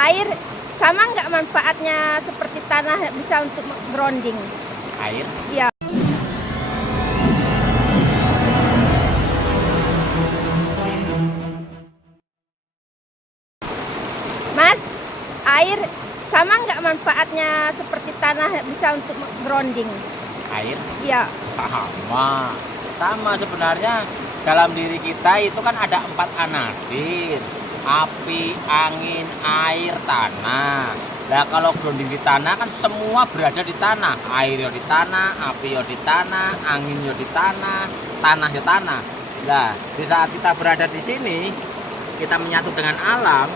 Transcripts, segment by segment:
Air sama nggak manfaatnya seperti tanah bisa untuk grounding? Air? Ya. Mas, air sama nggak manfaatnya seperti tanah bisa untuk grounding? Air? Ya. Sama sebenarnya dalam diri kita itu kan ada 4 anasir: api, angin, air, tanah. Nah kalau grounding di tanah kan semua berada di tanah. Air ya di tanah, api ya di tanah, angin ya di tanah ya tanah. Nah di saat kita berada di sini, kita menyatu dengan alam,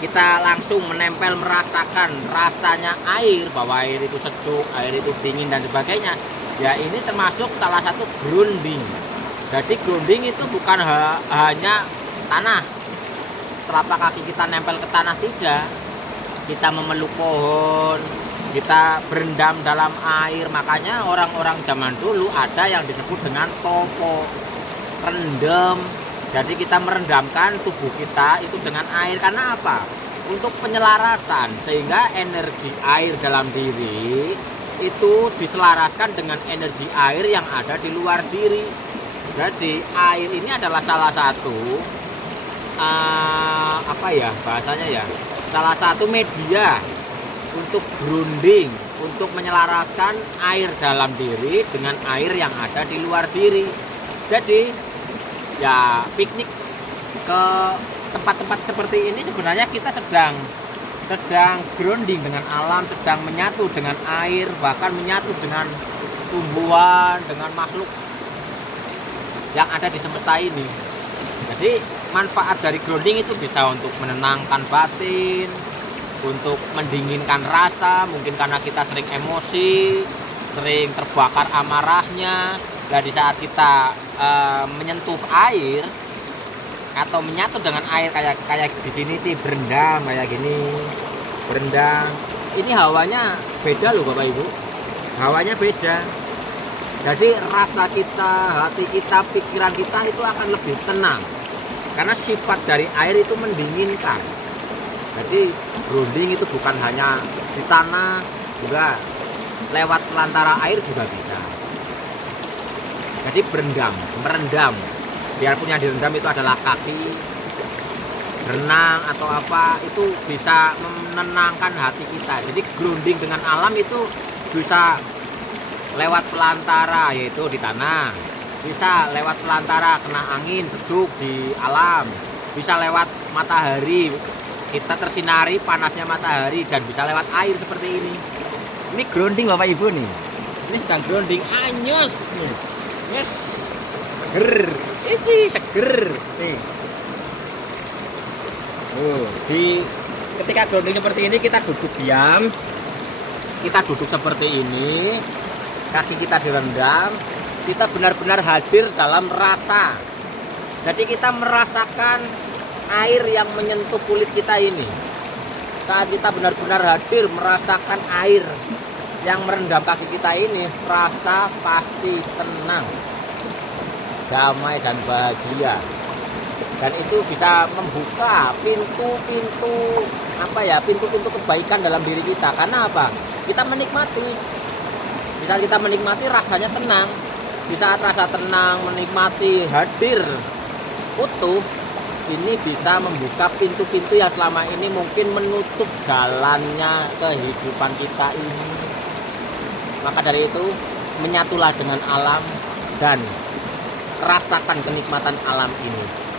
kita langsung menempel, merasakan rasanya air, bahwa air itu sejuk, air itu dingin dan sebagainya. Ya ini termasuk salah satu grounding. Jadi grounding itu bukan hanya tanah, telapak kaki kita nempel ke tanah, tidak. Kita memeluk pohon, kita berendam dalam air. Makanya orang-orang zaman dulu ada yang disebut dengan topo, rendem. Jadi kita merendamkan tubuh kita itu dengan air. Karena apa? Untuk penyelarasan, sehingga energi air dalam diri itu diselaraskan dengan energi air yang ada di luar diri. Jadi air ini adalah salah satu salah satu media untuk grounding, untuk menyelaraskan air dalam diri dengan air yang ada di luar diri. Jadi ya piknik ke tempat-tempat seperti ini sebenarnya kita sedang grounding dengan alam, sedang menyatu dengan air, bahkan menyatu dengan tumbuhan, dengan makhluk yang ada di semesta ini. Jadi manfaat dari grounding itu bisa untuk menenangkan batin, untuk mendinginkan rasa, mungkin karena kita sering emosi, sering terbakar amarahnya. Nah di saat kita menyentuh air atau menyatu dengan air, kayak di sini sih berendam kayak gini, berendam. Ini hawanya beda loh Bapak Ibu, hawanya beda. Jadi rasa kita, hati kita, pikiran kita itu akan lebih tenang, karena sifat dari air itu mendinginkan. Jadi grounding itu bukan hanya di tanah, juga lewat pelantara air juga bisa. Jadi merendam. Biarpun yang direndam itu adalah kaki, renang atau apa, itu bisa menenangkan hati kita. Jadi grounding dengan alam itu bisa lewat pelantara, yaitu di tanah. Bisa lewat pelantara kena angin sejuk di alam. Bisa lewat matahari, kita tersinari panasnya matahari, dan bisa lewat air seperti ini. Ini grounding Bapak Ibu nih. Ini sedang grounding, anyus nih. Yes. Seger. Ini seger nih. Ketika grounding seperti ini, kita duduk diam. Kita duduk seperti ini. Kaki kita direndam. Kita benar-benar hadir dalam rasa. Jadi kita merasakan air yang menyentuh kulit kita ini. Saat kita benar-benar hadir merasakan air yang merendam kaki kita ini, rasa pasti tenang, damai dan bahagia. Dan itu bisa membuka pintu-pintu kebaikan dalam diri kita. Karena apa? Kita menikmati. Misal kita menikmati, rasanya tenang. Di saat rasa tenang, menikmati, hadir utuh, ini bisa membuka pintu-pintu yang selama ini mungkin menutup jalannya kehidupan kita ini. Maka dari itu, menyatulah dengan alam dan rasakan kenikmatan alam ini.